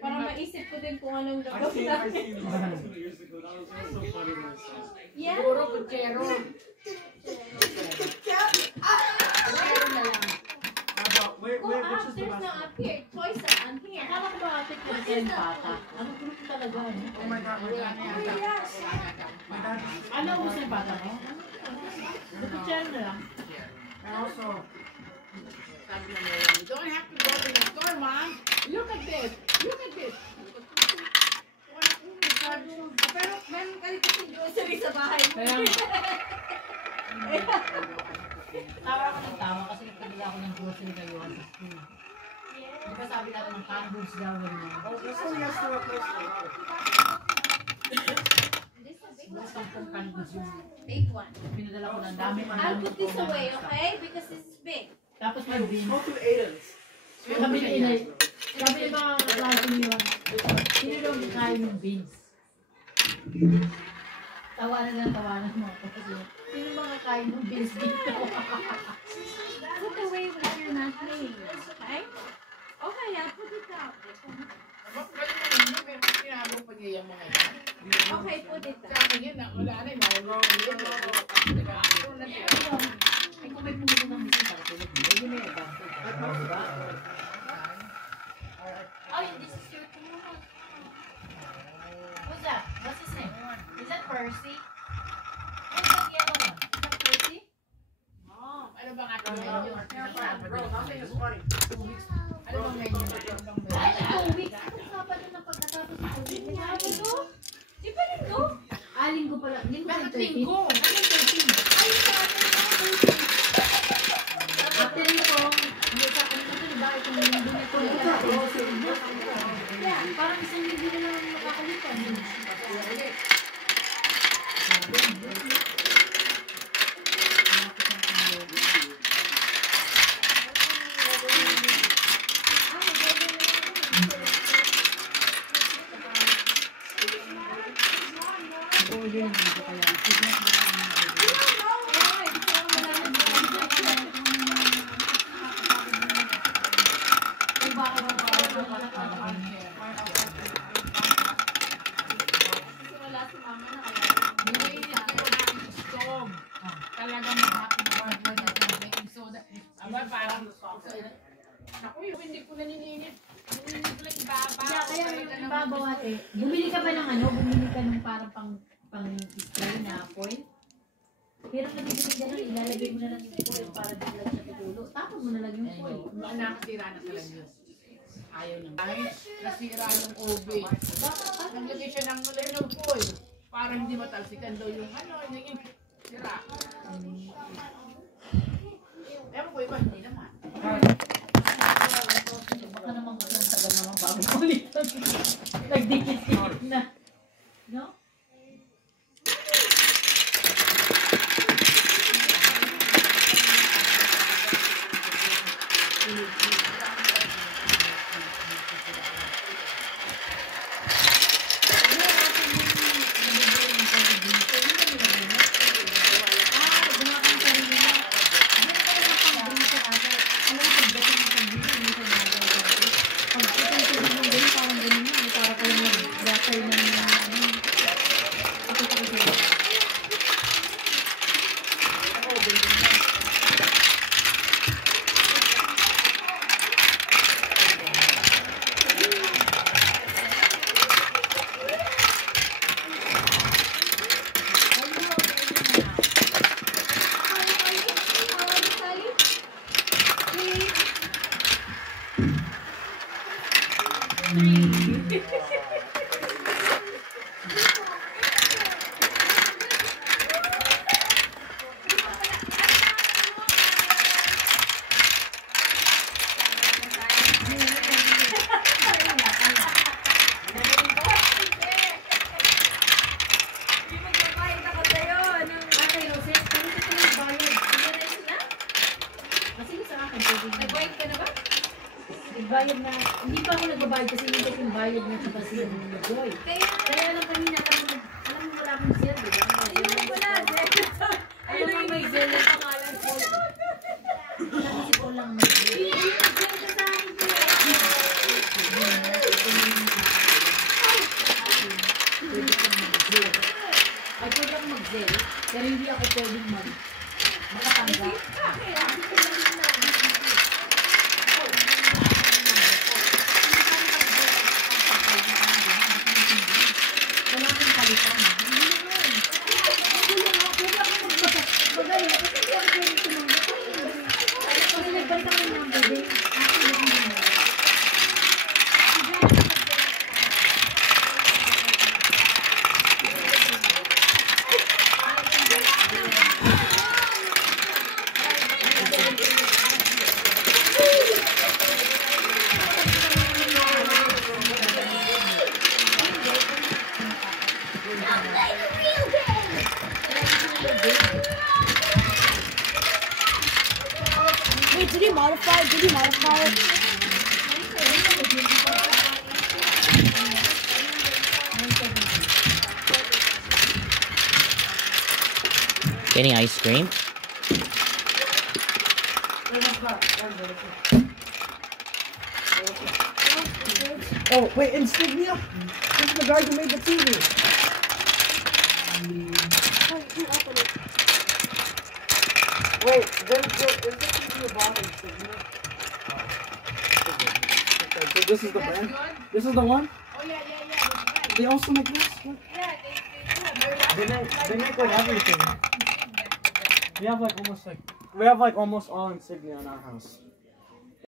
Para maisip ko din kung anong gagawin natin. Yeah. Puro kutsero. There's no up here. Toys are on here. Akala ko ba ate ko sa yung bata? Ano group talaga? Oh my God, Ano gusto yung bata mo? Kutsero na lang. Also, You don't have to go to the store, Mom. Look at this. Look at this. Pero meron ka rin kasing grocery sa bahay mo. Kaya tawa ka ng tawa kasi nagpadala ako ng grocery kayo sa school. Di ba sabi natin ng canned goods daw ganyan? this one has to replace it. Gusto kong canned goods yung Big one. pinadala ko ng dami. I'll put this away, okay? Because it's big. Tapos may beans. Go to Aiden's. Sabi ni Inay, sabi ni mga klase niyo, sino daw kakain ng beans? Tawanan mo. Sino mga kain ng beans dito? Put away what you're not playing with, okay? Okay, I'll put it out. Okay, put it out. Ay, kung may pumunta ng beans para tulad mo, hindi may advantage. Oh, this is your tool. Who's that? What's his name? Is that Percy? Who's that yellow one? Is that Percy? Ano bang ating menu? Bro, nothing is funny. Ano bang menu? Ay, 2 weeks. Ano nga pala na pagkatapos ng 2 weeks? Linggo? Di ba linggo? Linggo pala. Linggo Bakit 13. linggo? Anong 13? Ay, sa atin na After nito, hindi sa akin ito, diba? Itong linggo nito. Yeah, parang isang linggo na lang makakalitan. Talagang mahahappy soda. Aba, parang naku, hindi ko naniningit. Naniningit ko lang ibaba. Kaya yung ibabaw ate, bumili ka ba ng ano? Bumili ka ng parang pang-spray na foil? Pero nabibili ka lang, ilalagay mo na lang yung foil para bigla siya tutulo. Tapos mo na lang yung foil. Nakasira na talaga yun. Ayaw na. Ay, nasira yung oven. Naglagay siya ng foil. Para hindi matalsikan daw yung yung sira. Ewan ko iba, hindi naman. Baka naman kung ang tagal naman bago ulit. Nagdikit-dikit na. No? Nag-wait ka na ba? Nagbayad na, hindi pa ako nagbabayad kasi hindi ko yung bayad na sa kasi yung nag-joy. Kaya lang kanina, alam mo wala akong sale, di ba? Wala. Ayun lang may sale na pangalan ko. Kasi ko lang may sale. Pero hindi ako pwedeng makatanggap. Wala akong palitan. Magaling. Kasi hindi ako pwedeng tumanggap. Kasi nagbalik ako ng number din. Wait, did he modify it? Did he modify it? Getting ice cream? Oh, wait, Insignia? This is the guy who made the TV. Wait, then is the TV about Insignia? Okay, so this is the That's brand? good. This is the one? Oh, yeah, yeah, yeah. That's right. They also make this? Yeah, they They make like everything. We have like almost all Insignia in our house.